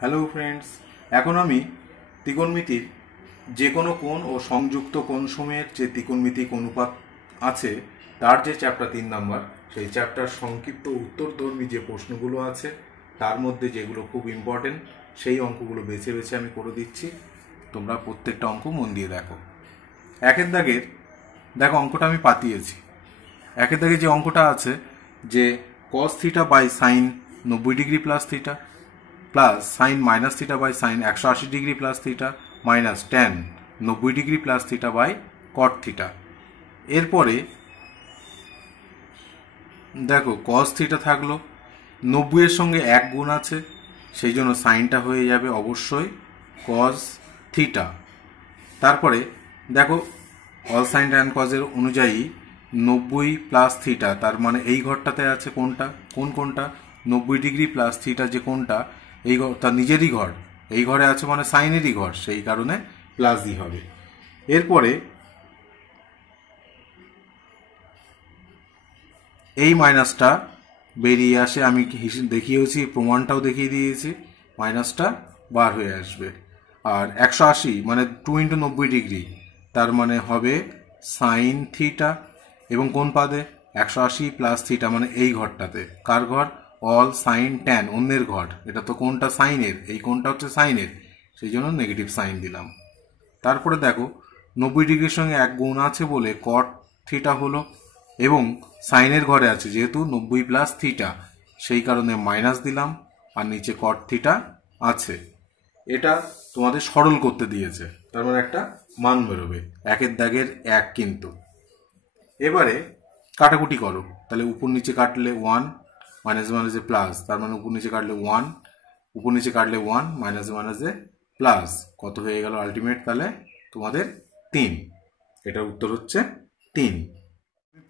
Hello friends, এখন আমি ত্রিকোণমিতির যে কোনো কোণ ও সংযুক্ত কোণসমূহের যে ত্রিকোণমিতিক অনুপাত আছে তার যে চ্যাপ্টার 3 নম্বর, সেই চ্যাপ্টার সংক্ষিপ্ত উত্তরধর্মী যে প্রশ্নগুলো আছে তার মধ্যে যেগুলো খুব ইম্পর্টেন্ট সেই অঙ্কগুলো বেছে বেছে আমি করে দিচ্ছি। তোমরা প্রত্যেকটা অঙ্ক মন দিয়ে দেখো। একের দাগের দেখো অঙ্কটা আমি পাতিয়েছি। একের দাগে যে অঙ্কটা আছে যে cos theta by sine 90 degree plus theta plus sine minus theta by sine 180 degree plus theta minus tan 90 degree plus theta by cot theta. এরপরে দেখো cos থিটা থাকলো, 90-এর সঙ্গে 1 গুণ আছে, সেই জন্য সাইনটা হয়ে যাবে অবশ্যই cos থিটা। তারপরে দেখো অল সাইন ট্যান কজের অনুযায়ী 90 প্লাস থিটা, তার মানে এই ঘরটাতে আছে কোনটা, কোনটা 90 ডিগ্রি প্লাস থিটা যে কোনটা, এই ঘর তার নিজেরই ঘর, এই ঘরে আছে মানে সাইনেরই ঘর, সেই কারণে প্লাস দি হবে। এরপরে এই মাইনাসটা বেরিয়ে আসে, আমি দেখিয়েছি, প্রমাণটাও দেখিয়ে দিয়েছি, মাইনাসটা বার হয়ে আসবে। আর 180 মানে 2 × 90 ডিগ্রি, তার মানে হবে সাইন থিটা, এবং কোন পাদে 180 প্লাস থিটা মানে এই ঘরটাতে, কার ঘর, অল সাইন ট্যান, অন্যের ঘর, এটা তো কোনটা সাইনের, এই কোনটা হচ্ছে সাইনের, সেই জন্য নেগেটিভ সাইন দিলাম। তারপরে দেখো 90 ডিগ্রির সঙ্গে 1 গুণ আছে বলে কট থিটা হলো, এবং সাইনের ঘরে আছে যেহেতু 90 প্লাস থিটা, সেই কারণে মাইনাস দিলাম, আর নিচে কট থিটা আছে। এটা তোমাদের সরল করতে দিয়েছে, তার মানে একটা মান বেরোবে, একের দাগের 1 কিন্তু। এবারে কাটাকুটি করো, তাহলে উপর নিচে কাটলে 1, মাইনাসে মাইনাসে প্লাস, তার মানে উপর নিচে কাটলে 1, উপর নিচে কাটলে 1, মাইনাসে মাইনাসে প্লাস, কত হয়ে গেল আলটিমেট তাহলে তোমাদের 3। এটার উত্তর হচ্ছে 3।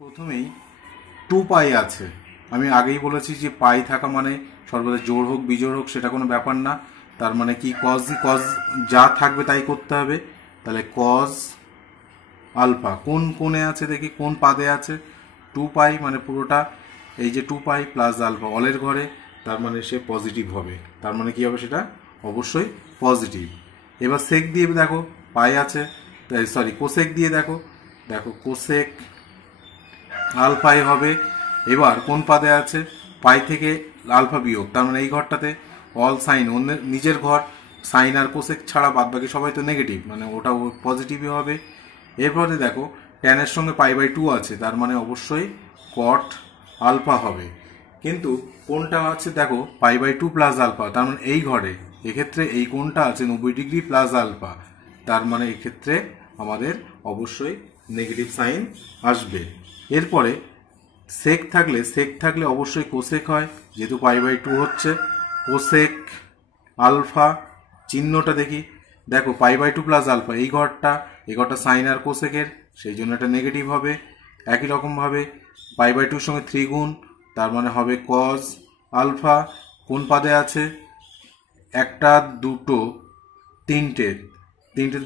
প্রথমেই 2 পাই আছে, আমি আগেই বলেছি যে পাই থাকা মানে সর্বদা জোড় হোক বিজোড় হোক সেটা কোনো ব্যাপার না, তার মানে কি কজ যা থাকবে তাই করতে হবে। তাহলে কজ আলফা কোন কোণে আছে দেখি, কোন পাদে আছে, 2 পাই মানে পুরোটা, এই যে 2 পাই প্লাস আলফা অলের ঘরে, তার মানে সে পজিটিভ হবে, তার মানে কি হবে সেটা অবশ্যই পজিটিভ। এবার সেক দিয়ে দেখো পাই আছে, সরি কোসেক দিয়ে দেখো, কোসেক আলফাই হবে। এবার কোন পাদে আছে, পাই থেকে আলফা বিয়োগ, তার মানে এই ঘরটাতে অল সাইন, অন্যের নিজের ঘর, সাইন আর কোসেক ছাড়া বাদ বাকি সবাই তো নেগেটিভ, মানে ওটা পজিটিভই হবে। এরপরে দেখো ট্যানের সঙ্গে π/2 আছে, তার মানে অবশ্যই কট আলফা হবে। কিন্তু কোনটা আছে দেখো π/2 প্লাস আলফা, তার মানে এই ঘরে, এক্ষেত্রে এই কোনটা আছে 90 ডিগ্রি প্লাস আলফা, তার মানে এক্ষেত্রে আমাদের অবশ্যই নেগেটিভ সাইন আসবে। এরপরে সেক থাকলে অবশ্যই কোসেক হয়, যেহেতু π/2 হচ্ছে, কোসেক আলফা চিহ্নটা দেখি, দেখো π/2 প্লাস আলফা এই ঘরটা সাইন আর কোসেকের, সেই জন্য এটা নেগেটিভ হবে। একই রকমভাবে π/2 সঙ্গে 3 গুণ, তার মানে হবে কজ আলফা, কোন পাদে আছে, একটা দুটো তিনটে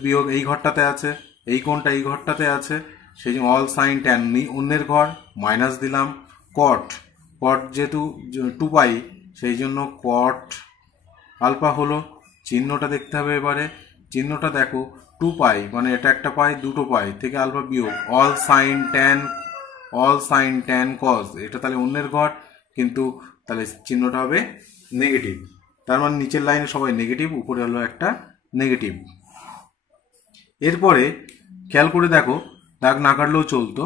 বিয়োগ এই ঘরটাতে আছে, এই কোনটা এই ঘরটাতে আছে, সেই জন্য অল সাইন ট্যান অন্যের ঘর, মাইনাস দিলাম। কট যেহেতু 2 পাই, সেই জন্য কট আলফা হলো, চিহ্নটা দেখতে হবে। এবারে চিহ্নটা দেখো 2 পাই মানে এটা একটা পাই, দুটো পাই থেকে আলফা বিয়োগ অল সাইন ট্যান কজ, এটা তাহলে অন্যের ঘর, কিন্তু তাহলে চিহ্নটা হবে নেগেটিভ, তার মানে নিচের লাইনে সবাই নেগেটিভ, উপরে হলো একটা নেগেটিভ। এরপরে খেয়াল করে দেখো, দাগ না কাটলেও চলতো,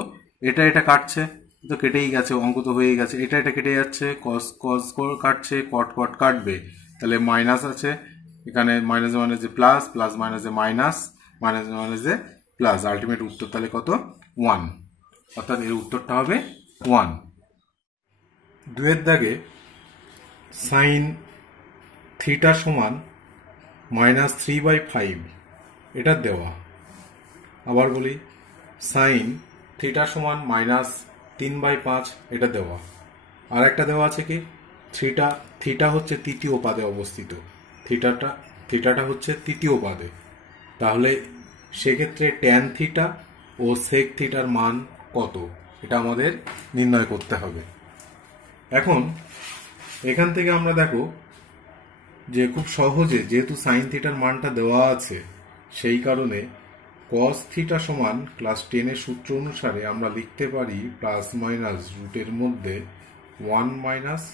এটা কাটছে তো কেটেই গেছে, অঙ্ক তো হয়ে গেছে, এটা কেটে যাচ্ছে, কস কাটছে, কট কাটবে, তাহলে মাইনাস আছে এখানে, মাইনাসে মাইনাসে প্লাস, প্লাস মাইনাসে মাইনাস, মাইনাসে মাইনাসে প্লাস, আলটিমেট উত্তর তাহলে কত 1, অর্থাৎ এর উত্তরটা হবে 1। 2-এর দাগে সাইন থিটা সমান -3/5 এটা দেওয়া, আবার বলি সাইন থিটা সমান -3/5 এটা দেওয়া, আর একটা দেওয়া আছে কি থিটা হচ্ছে তৃতীয় পাদে অবস্থিত, থিটাটা হচ্ছে তৃতীয় পাদে, তাহলে সেক্ষেত্রে ট্যান থিটা ও সেক থিটার মান কত, এটা আমাদের নির্ণয় করতে হবে। এখন এখান থেকে আমরা দেখো যে খুব সহজে যেহেতু সাইন থিটার মানটা দেওয়া আছে সেই কারণে কস থিটা সমান ক্লাস 10 সূত্র অনুসারে আমরা লিখতে পারি প্লাস মাইনাস রুটের মধ্যে 1 মাইনাস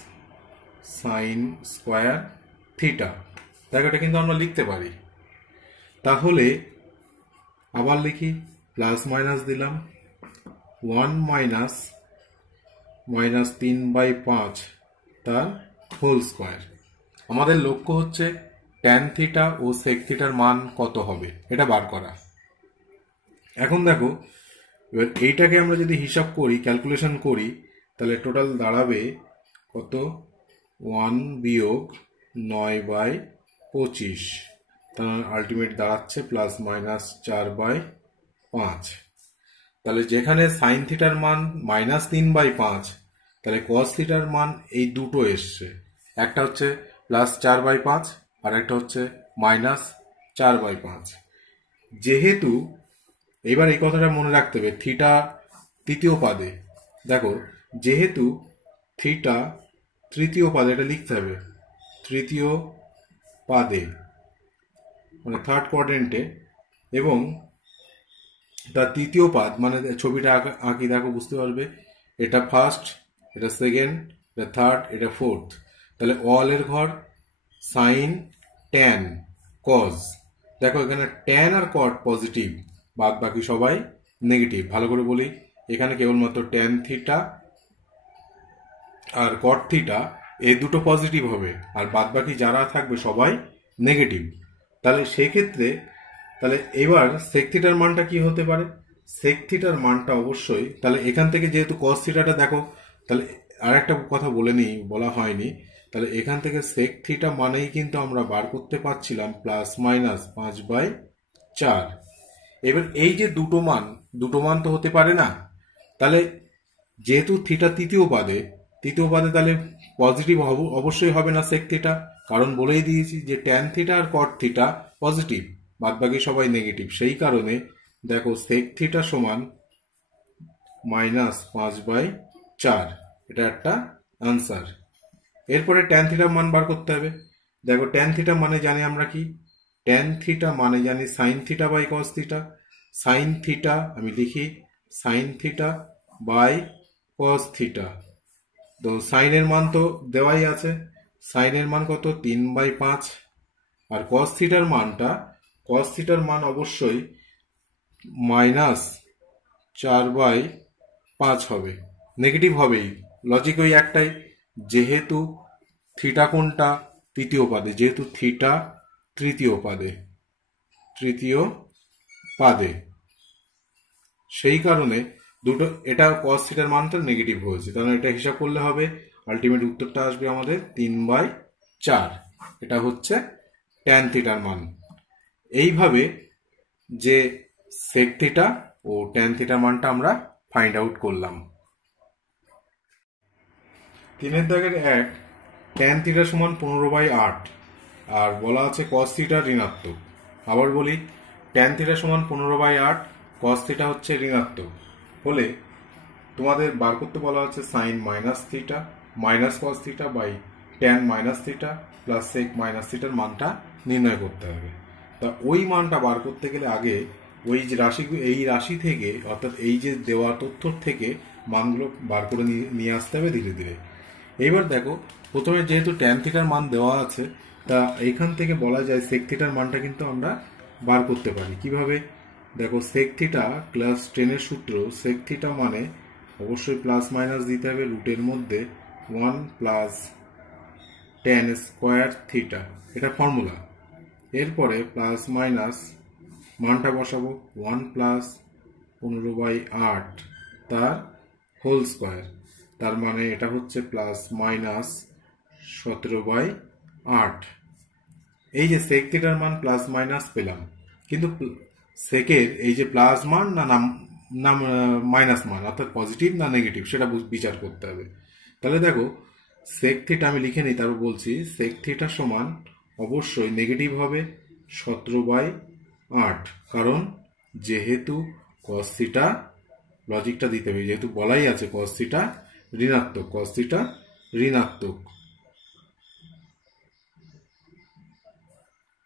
সাইন স্কোয়ার থিটা। দেখো এটা কিন্তু আমরা লিখতে পারি। তাহলে আবার লিখি, প্লাস মাইনাস দিলাম 1 মাইনাস মাইনাস 3/5 তার হোল স্কোয়ার। আমাদের লক্ষ্য হচ্ছে ট্যান থিটা ও সেক থিটার মান কত হবে এটা বার করা। এখন দেখো এবার এইটাকে আমরা যদি হিসাব করি, ক্যালকুলেশন করি, তাহলে টোটাল দাঁড়াবে কত, 1 বিয়োগ 9/25, তার আলটিমেট দাঁড়াচ্ছে প্লাস মাইনাস 4/5। তাহলে যেখানে সাইন থিটার মান -3/5, তাহলে কস থিটার মান এই দুটো এসছে, একটা হচ্ছে প্লাস 4/5 আর একটা হচ্ছে -4/5। যেহেতু এবার এই কথাটা মনে রাখতে হবে, থিটা তৃতীয় পাদে, দেখো যেহেতু থিটা তৃতীয় পাদে, এটা লিখতে হবে তৃতীয় পাদে মানে থার্ড কোয়াড্রেন্টে, এবং তার তৃতীয় পাদ মানে ছবিটা আঁকি দেখো বুঝতে পারবে, এটা ফার্স্ট, এটা সেকেন্ড, এটা থার্ড, এটা ফোর্থ। তাহলে অল এর ঘর সাইন ট্যান কজ, দেখো এখানে ট্যান আর কট পজিটিভ, বাদ বাকি সবাই নেগেটিভ। ভালো করে বলি, এখানে কেবলমাত্র ট্যান থিটা আর কট থিটা এই দুটো পজিটিভ হবে, আর বাদ বাকি যারা থাকবে সবাই নেগেটিভ। তাহলে সেক্ষেত্রে তাহলে এবার সেক থিটার মানটা কি হতে পারে, সেক থিটার মানটা অবশ্যই, তাহলে এখান থেকে যেহেতু কস থিটাটা দেখো, তাহলে আর একটা কথা বলা হয়নি, তাহলে এখান থেকে সেক থিটা মানেই কিন্তু আমরা বার করতে পারছিলাম প্লাস মাইনাস 5/4। এবার এই যে দুটো মান তো হতে পারে না, তাহলে যেহেতু থিটা তৃতীয় পাদে তাহলে পজিটিভ অবশ্যই হবে না সেক থিটা, কারণ বলেই দিয়েছি যে ট্যান থিটা আর কট থিটা পজিটিভ, বাদ বাকি সবাই নেগেটিভ। সেই কারণে দেখো সেক থিটা সমান -5/4, এটা একটা আনসার। এরপরে ট্যান থিটার মান বার করতে হবে। দেখো ট্যান থিটা মানে জানি আমরা কি, ট্যান থিটা মানে জানি sine theta by cos theta. Sine theta আমি লিখি sine theta by cos theta. তো সাইনের মান তো দেওয়াই আছে, সাইনের মান কত 3/5, আর কস থিটার মান অবশ্যই -4/5 হবে, নেগেটিভ হবেই, লজিক ওই একটাই, যেহেতু থিটা কোনটা তৃতীয় পাদে, যেহেতু থিটা তৃতীয় পাদে সেই কারণে দুটো, এটা কস থিটার মানটা নেগেটিভ হয়েছে, তাহলে এটা হিসাব করলে হবে, আলটিমেট উত্তরটা আসবে আমাদের 3/4। এটা হচ্ছে ট্যান থিটার মান। এইভাবে যে সেক থিটা ও ট্যান থিটার মানটা আমরা ফাইন্ড আউট করলাম। 3 দাগের 1, ট্যান থিটা সমান 15/8 আর বলা আছে কস থিটা ঋণাত্মক। আবার বলি, ট্যান থিটা সমান 15/8, কস থিটা হচ্ছে ঋণাত্মক হলে তোমাদের বার করতে বলা হচ্ছে sine minus theta minus cos theta by tan minus theta plus sec minus থিটার মানটা নির্ণয় করতে হবে। তা ওই মানটা বার করতে গেলে আগে ওই যে এই রাশি থেকে, অর্থাৎ এই যে দেওয়া তথ্য থেকে মানগুলো বার করে নিয়ে আসতে হবে ধীরে ধীরে। এইবার দেখো প্রথমে যেহেতু ট্যান থিটার মান দেওয়া আছে, তা এইখান থেকে বলা যায় সেক থিটার মানটা কিন্তু আমরা বার করতে পারি কিভাবে। দেখো সেক থিটা ক্লাস 10 সূত্র, সেক থিটা মানে অবশ্যই প্লাস মাইনাস দিতে হবে, রুটের মধ্যে 1 প্লাস ট্যান স্কোয়ার থিটা, এটা ফর্মুলা। এরপরে প্লাস মাইনাস মানটা বসাবো, 1 প্লাস 15/8 তার হোল স্কোয়ার, তার মানে এটা হচ্ছে প্লাস মাইনাস 17/8। এই যে সেক থিটার মান প্লাস মাইনাস পেলাম, কিন্তু সেকের এই যে প্লাস মান না মাইনাস মান, অর্থাৎ পজিটিভ না নেগেটিভ, সেটা বিচার করতে হবে। তাহলে দেখো সেক থিটা আমি লিখে নিই, তারপর বলছি সেক থিটা সমান অবশ্যই নেগেটিভ হবে 17/8, কারণ যেহেতু কস থিটা, লজিকটা দিতে হবে, যেহেতু বলাই আছে কস থিটা ঋণাত্মক,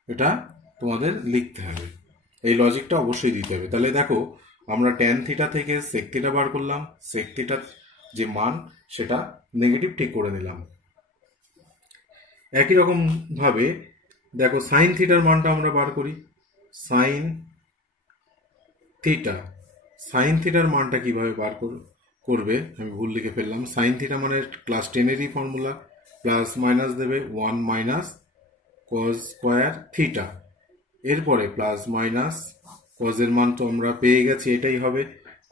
এটা তোমাদের লিখতে হবে, এই লজিকটা অবশ্যই দিতে হবে। তাহলে দেখো আমরা ট্যান থিটা থেকে সেক থিটা বার করলাম, সেক থিটার যে মান সেটা নেগেটিভ ঠিক করে নিলাম। একই রকম ভাবে দেখো সাইন থিটার মানটা আমরা বার করি। সাইন থিটা, সাইন থিটার মানটা কিভাবে বার করবে, আমি ভুল লিখে ফেললাম। সাইন থিটা মানে ক্লাস 10-এরই ফর্মুলা, প্লাস মাইনাস দেবে 1 মাইনাস কজ স্কোয়ার থিটা, এরপরে প্লাস মাইনাস কজের মান তো আমরা পেয়ে গেছি, এটাই হবে।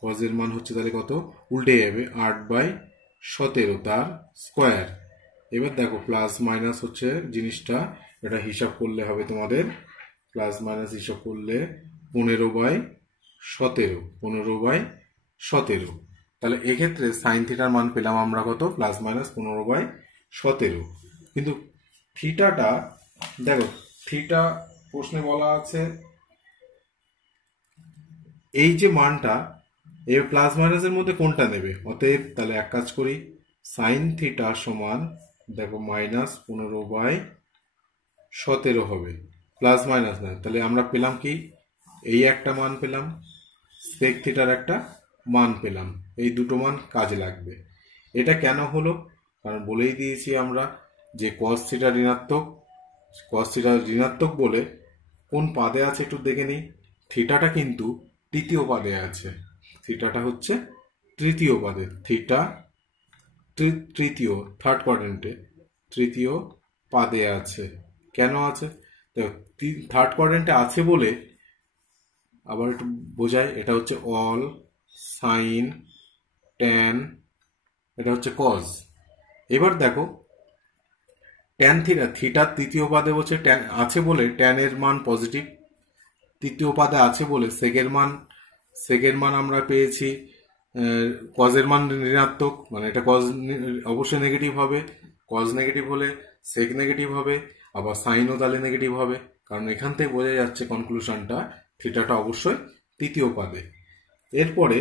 কজের মান হচ্ছে তাহলে কত, উল্টে যাবে 8/17 তার স্কোয়ার। এবার দেখো প্লাস মাইনাস হচ্ছে জিনিসটা, এটা হিসাব করলে হবে তোমাদের, প্লাস মাইনাস হিসাব করলে 15/17, 15/17। তাহলে এক্ষেত্রে সাইন থিটার মান পেলাম আমরা কত, প্লাস মাইনাস 15/17। কিন্তু থিটাটা দেখো, থিটা প্রশ্নে বলা আছে এই যে মানটা, এই প্লাস মাইনাসের মধ্যে কোনটা নেবে, অতএব তাহলে এক কাজ করি, সাইন থিটা সমান দেখো মাইনাস 15/17 হবে, প্লাস মাইনাস না। তাহলে আমরা পেলাম কি, এই একটা মান পেলাম, সেক থিটার একটা মান পেলাম, এই দুটো মান কাজে লাগবে। এটা কেন হলো, কারণ বলেই দিয়েছি আমরা যে কস থিটা ঋণাত্মক, কস থিটা ঋণাত্মক বলে কোন পাদে আছে একটু দেখে নিই। থিটাটা কিন্তু তৃতীয় পাদে আছে, থিটাটা হচ্ছে তৃতীয় পাদে, থিটা তৃতীয়, থার্ড কোয়াড্রেন্টে তৃতীয় পাদে আছে। কেন আছে, থার্ড কোয়াড্রেন্টে আছে বলে আবার একটু বোঝাই, এটা হচ্ছে অল, সাইন, ট্যান, এটা হচ্ছে কজ। এবার দেখো ট্যান থিটা, থিটার তৃতীয় পাদে হচ্ছে ট্যান আছে বলে ট্যানের মান পজিটিভ, তৃতীয় পাদে আছে বলে সেকের মান আমরা পেয়েছি, কজের মান ঋণাত্মক, মানে এটা কজ অবশ্যই নেগেটিভ হবে, কজ নেগেটিভ হলে সেক নেগেটিভ হবে, আবার সাইনও তাহলে নেগেটিভ হবে, কারণ এখান থেকে বোঝা যাচ্ছে কনক্লুশনটা থিটাটা অবশ্যই তৃতীয় পাদে। এরপরে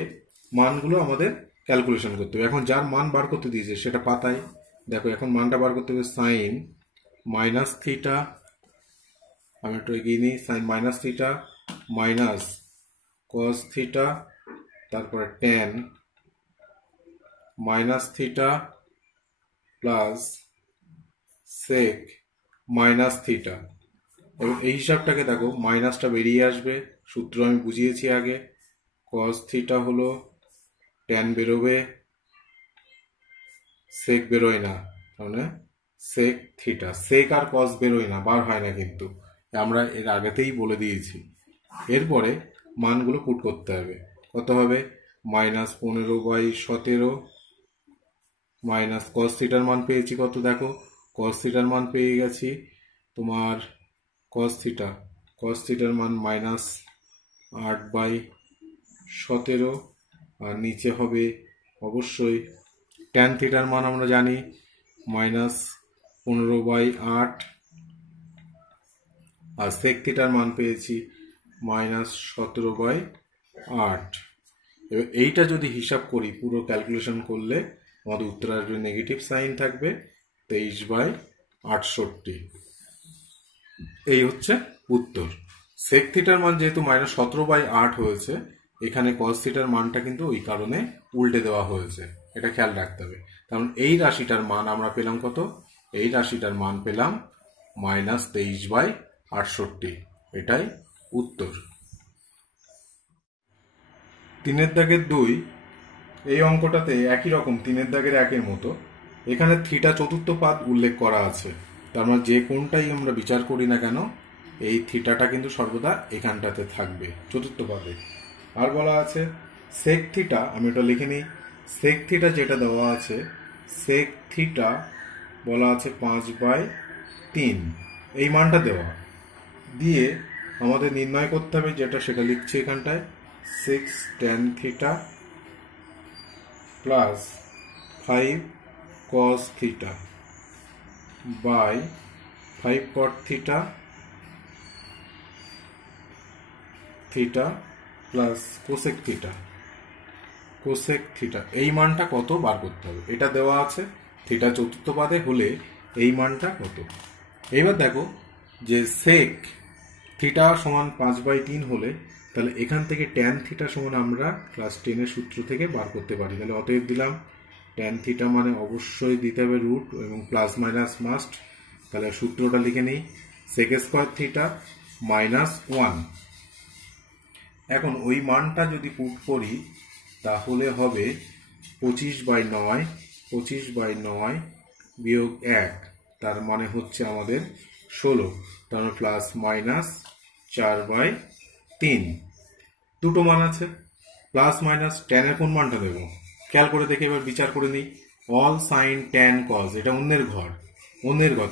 মানগুলো আমাদের ক্যালকুলেশন করতে হবে। এখন যার মান বার করতে দিয়েছে সেটা পাতায় দেখো, এখন মানটা বার করতে হবে সাইন মাইনাস থিটা, আমি একটু এগিয়ে নিই, sine minus theta minus cos theta, তারপরে tan minus theta plus sec minus theta. এবং এই হিসাবটাকে দেখো মাইনাসটা বেরিয়ে আসবে, সূত্র আমি বুঝিয়েছি আগে, কস থিটা হলো ট্যান বেরোবে, সেক বেরোয় না, মানে সেক থিটা, সেক আর কস বেরোয় না, বার হয় না, কিন্তু আমরা এর আগেতেই বলে দিয়েছি। এরপরে মানগুলো পুট করতে হবে, কত হবে, মাইনাস 15/17 মাইনাস কস থিটার মান পেয়েছি কত, দেখো কস থিটার মান পেয়ে গেছি তোমার, কস থিটার মান মাইনাস 8/17, আর নিচে হবে অবশ্যই ট্যান থিটার মান আমরা জানি মাইনাস 15/8, আর সেক থিটার মান পেয়েছি মাইনাস 17/8। এবার এইটা যদি হিসাব করি, পুরো ক্যালকুলেশন করলে আমাদের উত্তর আসবে নেগেটিভ সাইন থাকবে 23/68। এই হচ্ছে উত্তর। সেক থিটার মান যেহেতু মাইনাস 17/8 হয়েছে, এখানে কস থিটার মানটা কিন্তু ওই কারণে উল্টে দেওয়া হয়েছে, এটা খেয়াল রাখতে হবে। কারণ এই রাশিটার মান আমরা পেলাম কত, এই রাশিটার মান পেলাম মাইনাস 23/68, এটাই উত্তর। 3-এর দাগের 2, এই অঙ্কটাতে একই রকম 3-এর দাগের 1-এর মতো, এখানে থিটা চতুর্থ পাদ উল্লেখ করা আছে, তার মানে যে কোনটাই আমরা বিচার করি না কেন এই থিটাটা কিন্তু সর্বদা এখানটাতে থাকবে চতুর্থ পাদে। আর বলা আছে সেক থিটা, আমি ওটা লিখে নিই, সেক থিটা যেটা দেওয়া আছে, সেক থিটা বলা আছে 5/3, এই মানটা দেওয়া দিয়ে আমাদের নির্ণয় করতে হবে, যেটা সেটা লিখছি এখানটায়, 6 tan theta plus 5 cos theta by 5 cot theta theta plus cosec theta, এই মানটা কত বার করতে হবে, এটা দেওয়া আছে থিটা চতুর্থ পাদে হলে এই মানটা কত। এইবার দেখো যে সেক থিটা সমান 5/3 হলে তাহলে এখান থেকে ট্যান থিটা সমান আমরা ক্লাস 10-এর সূত্র থেকে বার করতে পারি। তাহলে অতএব দিলাম ট্যান থিটা মানে অবশ্যই দিতে হবে রুট এবং প্লাস মাইনাস মাস্ট। তাহলে সূত্রটা লিখে নিই, সেক স্কোয়ার থিটা -1। এখন ওই মানটা যদি পুট করি তাহলে হবে 25/9 25/9 বিয়োগ 1, তার মানে হচ্ছে আমাদের 16, তার মানে প্লাস মাইনাস 4/3। দুটো মান আছে, প্লাস মাইনাস। ট্যানের কোন মানটা দেবো খেয়াল করে দেখে এবার বিচার করে নিই। অল সাইন ট্যান কজ, এটা অন্যের ঘর,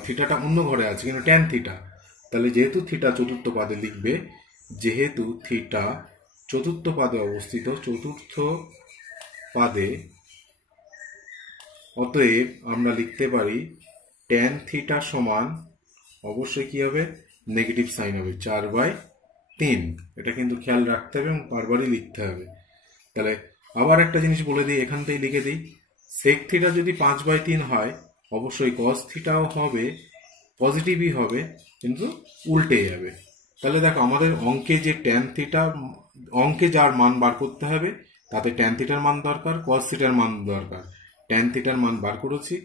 থিটাটা অন্য ঘরে আছে কিন্তু ট্যান থিটা। তাহলে যেহেতু থিটা চতুর্থ পাদে লিখবে, যেহেতু থিটা চতুর্থ পাদে অবস্থিত, চতুর্থ পাদে, অতএব আমরা লিখতে পারি ট্যান থিটা সমান অবশ্যই কি হবে, নেগেটিভ সাইন হবে 4/3। এটা কিন্তু খেয়াল রাখতে হবে এবং বারবারই লিখতে হবে। তাহলে আবার একটা জিনিস বলে দিই, এখান থেকে লিখে দিই, সেক থিটা যদি 5/3 হয় অবশ্যই কস থিটাও হবে, পজিটিভই হবে, কিন্তু উল্টে যাবে। তাহলে দেখো আমাদের অঙ্কে যে ট্যান থিটা, অঙ্কে যার মান বার করতে হবে তাতে ট্যান থিটার মান দরকার, কস থিটার মান দরকার। ট্যান থিটার মান বার করেছি,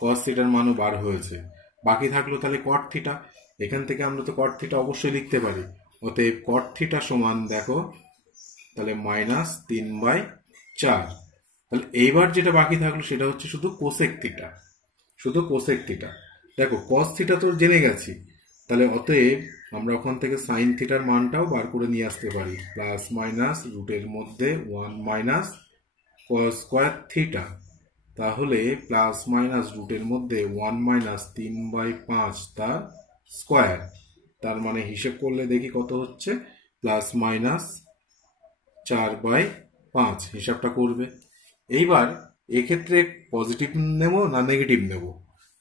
কস থিটার মানও বার হয়েছে, বাকি থাকলো তাহলে কট থিটা। এখান থেকে আমরা তো কট থিটা অবশ্যই লিখতে পারি, অতএব কট থিটা সমান দেখো তাহলে -3/4। তাহলে এইবার যেটা বাকি থাকলো সেটা হচ্ছে শুধু কোসেক থিটা, শুধু কোসেক থিটা। দেখো কস থিটা তো জেনে গেছি, তাহলে অতএব আমরা ওখান থেকে সাইন থিটার মানটাও বার করে নিয়ে আসতে পারি, প্লাস মাইনাস রুটের মধ্যে 1 মাইনাস কস স্কোয়ার থিটা। তাহলে প্লাস মাইনাস রুটের মধ্যে 1 মাইনাস 3/5 তার স্কোয়ার, তার মানে হিসেব করলে দেখি কত হচ্ছে, প্লাস মাইনাস 4/5 হিসাবটা করবে। এইবার এক্ষেত্রে পজিটিভ নেব না নেগেটিভ নেব,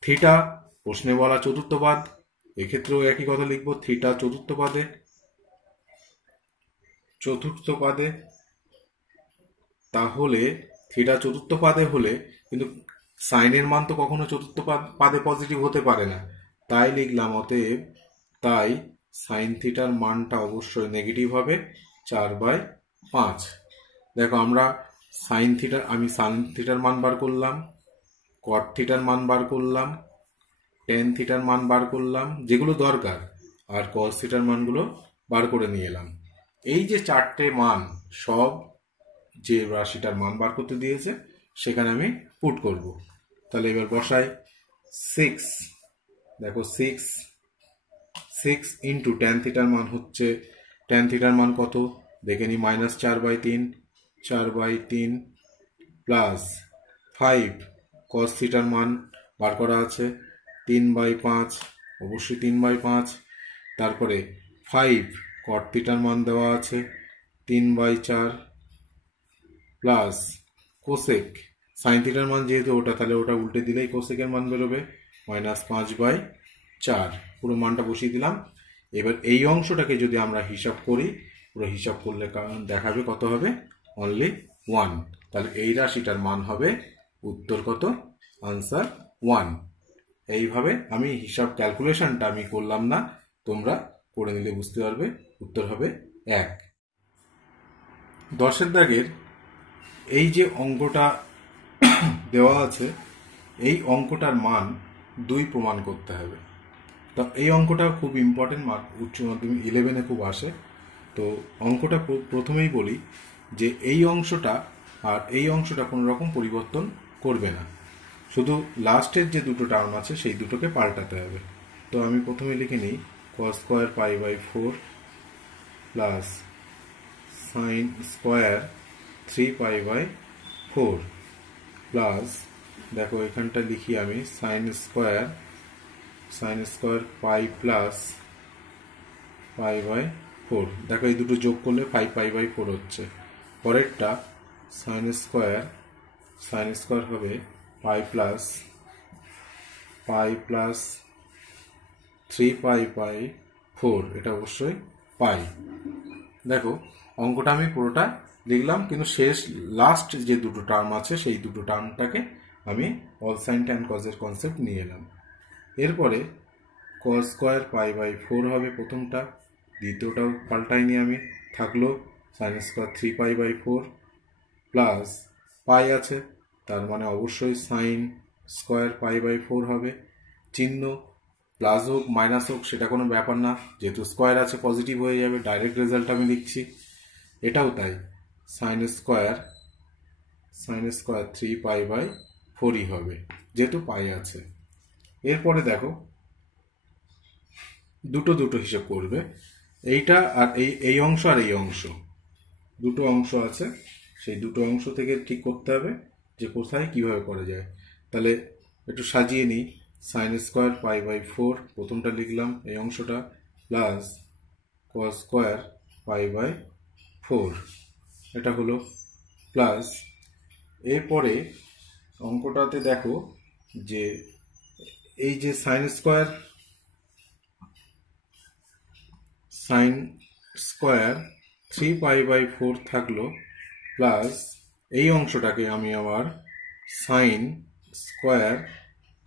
থিটা প্রশ্নে বলা চতুর্থ পাদ, এক্ষেত্রেও একই কথা লিখবো, থিটা চতুর্থ পাদে, তাহলে থিটা চতুর্থ পাদে হলে কিন্তু সাইনের মান তো কখনো চতুর্থ পাদে পজিটিভ হতে পারে না, তাই লিখলাম অতএব তাই সাইন থিটার মানটা অবশ্যই নেগেটিভ হবে 4/5। দেখো আমরা আমি সাইন থিটার মান বার করলাম, কট থিটার মান বার করলাম, টেন থিটার মান বার করলাম যেগুলো দরকার, আর কস থিটার মানগুলো বার করে নিয়ে এলাম। এই যে চারটে মান সব যে রাশিটার মান বার করতে দিয়েছে সেখানে আমি পুট করব। তাহলে এবার বসাই 6, দেখো 6 ইন্টু ট্যান থিটার মান হচ্ছে, ট্যান থিটার মান কত দেখে নি, -4/3 প্লাস 5 কস থিটার মান বার করা আছে 3/5, অবশ্যই 3/5, তারপরে 5 কট থিটার মান দেওয়া আছে 3/4 প্লাস কোসেক সাইন থিটার মান যেহেতু ওটা, তাহলে ওটা উল্টে দিলেই কোসেকের মান বেরোবে -5/4, পুরো মানটা বসিয়ে দিলাম। এবার এই অংশটাকে যদি আমরা হিসাব করি, পুরো হিসাব করলে দেখাবে কত হবে, অনলি 1। তাহলে এই রাশিটার মান হবে উত্তর কত, আনসার 1। এইভাবে আমি হিসাব ক্যালকুলেশনটা আমি করলাম না, তোমরা করে নিলে বুঝতে পারবে, উত্তর হবে 1। 10-এর দাগের এই যে অঙ্কটা দেওয়া আছে, এই অঙ্কটার মান 2 প্রমাণ করতে হবে। তো এই অঙ্কটা খুব ইম্পর্টেন্ট, উচ্চ মাধ্যমিক 11-এ খুব আসে। তো অঙ্কটা প্রথমেই বলি যে এই অংশটা আর এই অংশটা কোনো রকম পরিবর্তন করবে না, শুধু লাস্টের যে দুটো টার্ম আছে সেই দুটোকে পাল্টাতে হবে। তো আমি প্রথমে লিখে নিই cos square π/4 plus sine square 3π/4 plus, দেখো এখানটা লিখি আমি সাইন স্কোয়ার পাই প্লাস π/4, দেখো এই দুটো যোগ করলে 5π/4 হচ্ছে। পরেরটা সাইন স্কোয়ার হবে পাই প্লাস 3π/4, এটা অবশ্যই পাই। দেখো অঙ্কটা আমি পুরোটা লিখলাম, কিন্তু শেষ লাস্ট যে দুটো টার্ম আছে সেই দুটো টার্মটাকে আমি অল সাইন ট্যান কজের কনসেপ্ট নিয়ে এলাম। এরপরে cos স্কোয়ার π/4 হবে প্রথমটা, দ্বিতীয়টাও পাল্টাইনি আমি, থাকলো সাইন স্কোয়ার 3π/4 প্লাস পাই আছে, তার মানে অবশ্যই সাইন স্কোয়ার π/4 হবে। চিহ্ন প্লাস হোক মাইনাস হোক সেটা কোনো ব্যাপার না, যেহেতু স্কোয়ার আছে পজিটিভ হয়ে যাবে, ডাইরেক্ট রেজাল্ট আমি লিখছি। এটাও তাই, সাইন স্কোয়ার 3π/4ই হবে, যেহেতু পাই আছে। এরপরে দেখো দুটো হিসেব করবে, এইটা আর এই অংশ আর এই অংশ, দুটো অংশ আছে, সেই দুটো অংশ থেকে ঠিক করতে হবে যে কোথায় কিভাবে করা যায়। তাহলে একটু সাজিয়ে নিই, সাইন স্কোয়ার π/4 প্রথমটা লিখলাম এই অংশটা, প্লাস কস স্কোয়ার π/4 এটা হলো, প্লাস এরপরে অঙ্কটাতে দেখো যে এই যে সাইন স্কোয়ার 3π/4 থাকলো, প্লাস এই অংশটাকে আমি আবার সাইন স্কোয়ার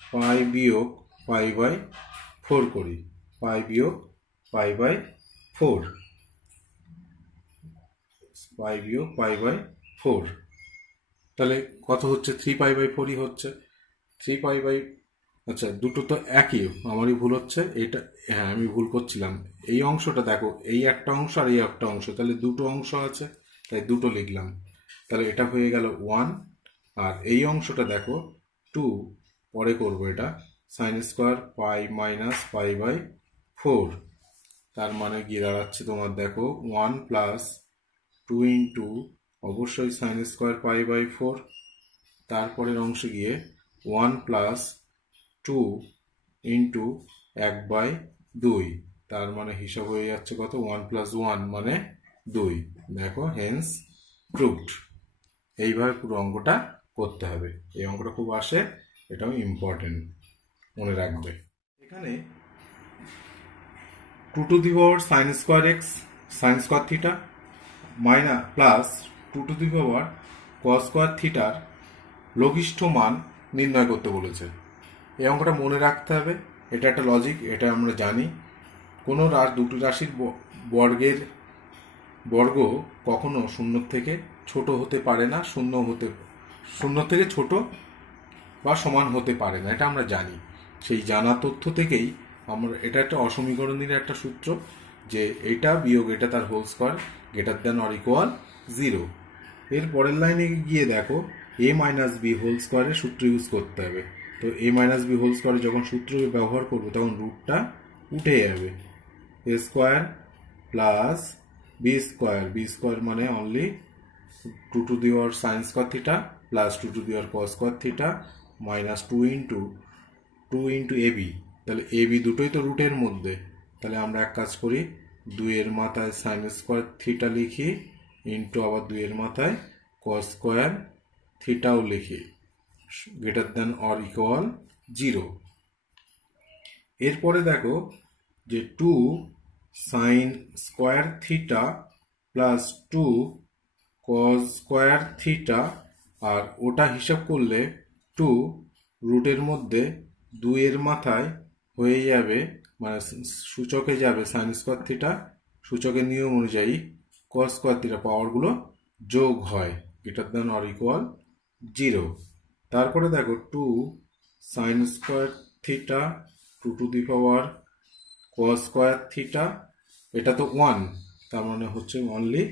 π-π/4 করি, π-π/4 π-π/4, তাহলে কত হচ্ছে? 3π/4ই হচ্ছে। 3π/, আচ্ছা দুটো তো একই, আমারই ভুল হচ্ছে, এটা হ্যাঁ আমি ভুল করছিলাম, এই অংশটা দেখো এই একটা অংশ আর এই একটা অংশ, তাহলে দুটো অংশ আছে তাই দুটো লিখলাম, তাহলে এটা হয়ে গেল 1, আর এই অংশটা দেখো 2, পরে করবো এটা, সাইন স্কোয়ার π-π/4, তার মানে গিয়ে দাঁড়াচ্ছে তোমার দেখো 1 প্লাস 2 ইন্টু অবশ্যই সাইন স্কোয়ার π/4, তারপরের অংশে গিয়ে 1 প্লাস 2 ইন্টু 1/2, তার মানে হিসাব হয়ে যাচ্ছে কত? 1 প্লাস 1 মানে 2, দেখো হেন্স প্রুভড। এইভাবে পুরো অঙ্কটা করতে হবে, এই অঙ্কটা খুব আসে, এটাও ইম্পর্টেন্ট, মনে রাখবে। এখানে 2 sine square x sign square theta minus plus 2 cos square থিটার লঘিষ্ঠ মান নির্ণয় করতে বলেছে। এই অঙ্কটা মনে রাখতে হবে, এটা একটা লজিক, এটা আমরা জানি। কোনো দুটো রাশির বর্গ কখনো শূন্য থেকে ছোট হতে পারে না, শূন্য থেকে ছোট বা সমান হতে পারে না, এটা আমরা জানি। সেই জানা তথ্য থেকেই আমরা, এটা একটা অসমীকরণের একটা সূত্র, যে এটা বিয়োগ এটা তার whole square greater than or equal 0। এর পরের লাইনে গিয়ে দেখো a মাইনাস বি হোল স্কোয়ারের সূত্র ইউজ করতে হবে। তো a মাইনাস বি হোল স্কোয়ারে যখন সূত্র ব্যবহার করবো তখন রুটটা উঠে যাবে, a square plus B square মানে only 2 sine square theta plus 2 cos square theta minus 2 into AB, তাহলে এবি দুটোই তো রুটের মধ্যে, তাহলে আমরা এক কাজ করি, 2 এর মাথায় সাইন স্কোয়ার থিটা লিখি, ইন্টু আবার 2 এর মাথায় কস স্কোয়ার থিটাও লিখি, গ্রেটার দ্যান অর ইকুয়াল 0। এরপরে দেখো যে 2 sine square theta plus 2 cos square theta, আর ওটা হিসাব করলে 2 রুটের মধ্যে 2 এর মাথায় হয়ে যাবে, মানে সূচকে যাবে সাইন স্কোয়ার থিটা, সূচকের নিয়ম অনুযায়ী কস স্কোয়ার থিটা পাওয়ারগুলো যোগ হয়, গ্রেটার দ্যান অর ইকুয়াল 0। তারপরে দেখো 2 sine square theta 2 cos square theta, এটা তো 1, তার মানে হচ্ছে only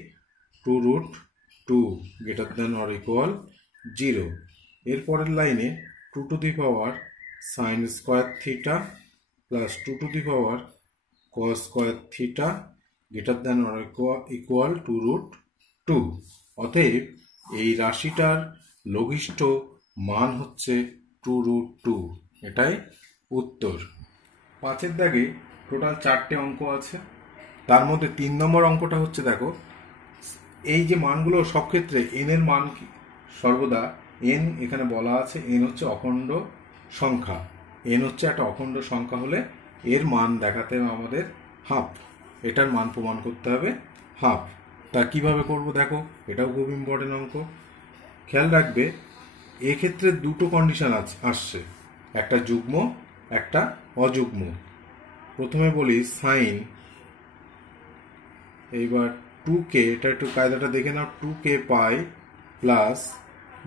2√2 greater than or equal 0। এরপরের লাইনে 2 sine square theta plus 2 cos square theta greater than or equal 2√2। অতএব এই রাশিটার লঘিষ্ঠ মান হচ্ছে 2√2, এটাই উত্তর। 5-এর দাগে টোটাল 4টে অঙ্ক আছে, তার মধ্যে 3 নম্বর অঙ্কটা হচ্ছে, দেখো এই যে মানগুলো সব ক্ষেত্রে এন এর মান সর্বদা এন, এখানে বলা আছে এন হচ্ছে অখণ্ড সংখ্যা, এন হচ্ছে একটা অখণ্ড সংখ্যা হলে এর মান দেখাতে হবে আমাদের হাফ, এটার মান প্রমাণ করতে হবে হাফ। তা কিভাবে করব দেখো, এটাও খুব ইম্পর্টেন্ট অঙ্ক। খেয়াল রাখবে এক্ষেত্রে দুটো কন্ডিশন আসছে, একটা যুগ্ম একটা অযুগ্ম। প্রথমে বলি সাইন এইবার 2k, এটা একটু কায়দাটা দেখে নাও, 2k পাই প্লাস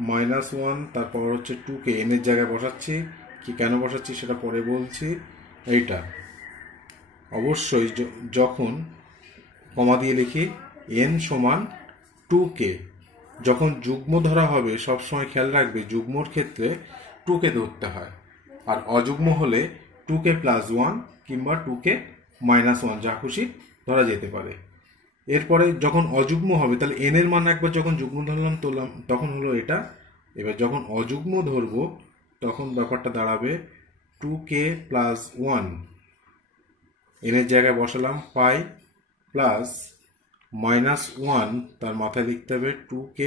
-1, তারপর হচ্ছে 2k n এর জায়গায় বসাচ্ছি, কি কেন বসাচ্ছি সেটা পরে বলছি। এইটা অবশ্যই যখন কমা দিয়ে লিখি n সমান 2k, যখন যুগ্ম ধরা হবে সবসময় খেয়াল রাখবে যুগ্মর ক্ষেত্রে 2k ধরতে হয়, আর অযুগ্ম হলে 2k প্লাস 1 কিংবা 2k মাইনাস 1 যা খুশি ধরা যেতে পারে। এরপরে যখন অযুগ্ম হবে তাহলে n এর মান একবার যখন যুগ্ম ধরলাম তখন হলো এটা। এবার যখন অযুগ্ম ধরবো তখন ব্যাপারটা দাঁড়াবে 2k প্লাস 1, n এর জায়গায় বসালাম পাই প্লাস -1, তার মাথায় লিখতে হবে 2k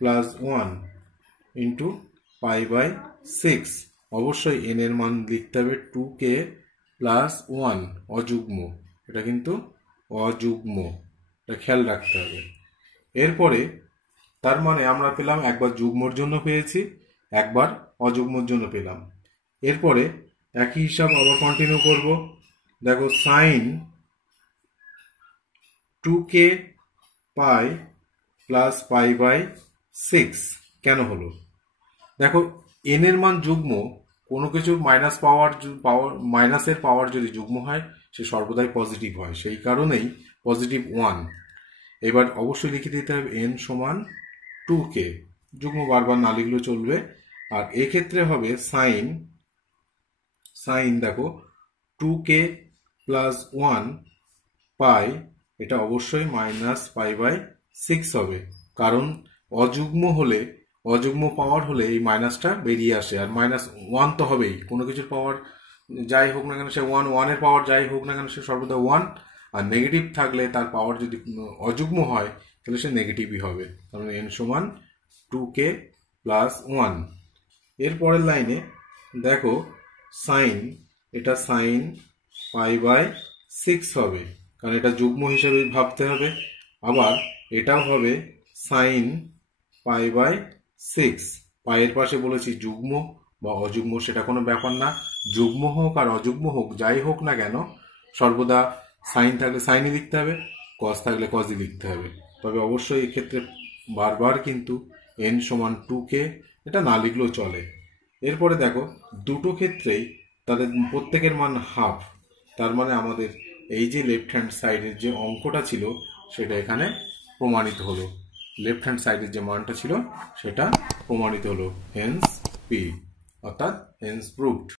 plus 1 into pi by 6। অবশ্যই n এর মান লিখতে হবে 2k প্লাস 1, অযুগ্ম, এটা কিন্তু অযুগ্ম, এটা খেয়াল রাখতে হবে। এরপরে তার মানে আমরা পেলাম একবার যুগ্মর জন্য পেয়েছি, একবার অযুগ্মর জন্য পেলাম। এরপরে একই হিসাব আবার কন্টিনিউ করব। দেখো sine 2k pi plus pi by 6 কেন হলো? দেখো n এর মান যুগ্ম, কোনো কিছুর মাইনাসের পাওয়ার যদি যুগ্ম হয় সে সর্বদাই পজিটিভ হয়, সেই কারণেই পজিটিভ 1। এবার অবশ্যই লিখে দিতে হবে n সমান 2k, যুগ্ম বারবার না লিখলেও চলবে। আর এক্ষেত্রে হবে সাইন দেখো 2k প্লাস 1 পাই, এটা অবশ্যই মাইনাস পাই বাই 6 হবে, কারণ অযুগ্ম পাওয়ার হলে এই মাইনাসটা বেরিয়ে আসে, আর -1 তো হবেই, কোনো কিছুর পাওয়ার যাই হোক না কেন সে 1 এর পাওয়ার যাই হোক না কেন সে সর্বদা 1, আর নেগেটিভ থাকলে তার পাওয়ার যদি অযুগ্ম হয় তাহলে সে নেগেটিভই হবে। তাহলে n সমান 2k প্লাস 1। এর পরের লাইনে দেখো সাইন, এটা সাইন পাই বাই 6 হবে, কারণ এটা যুগ্ম হিসেবে ভাবতে হবে। আবার এটাও হবে সাইন পাই বাই 6, পায়ের পাশে বলেছি যুগ্ম বা অযুগ্ম সেটা কোনো ব্যাপার না, যুগ্ম হোক আর অযুগ্ম হোক যাই হোক না কেন সর্বদা সাইন থাকলে সাইনই লিখতে হবে, কস থাকলে কসই লিখতে হবে। তবে অবশ্যই এক্ষেত্রে বারবার কিন্তু n সমান 2k, এটা না লিখলেও চলে। এরপরে দেখো দুটো ক্ষেত্রেই তাদের প্রত্যেকের মান হাফ, তার মানে আমাদের এই যে লেফট হ্যান্ড সাইডের যে অঙ্কটা ছিল সেটা এখানে প্রমাণিত হলো, লেফট হ্যান্ড সাইডের যে মানটা ছিল সেটা প্রমাণিত হলো, হেন্স পি, অর্থাৎ হেন্স প্রুভড।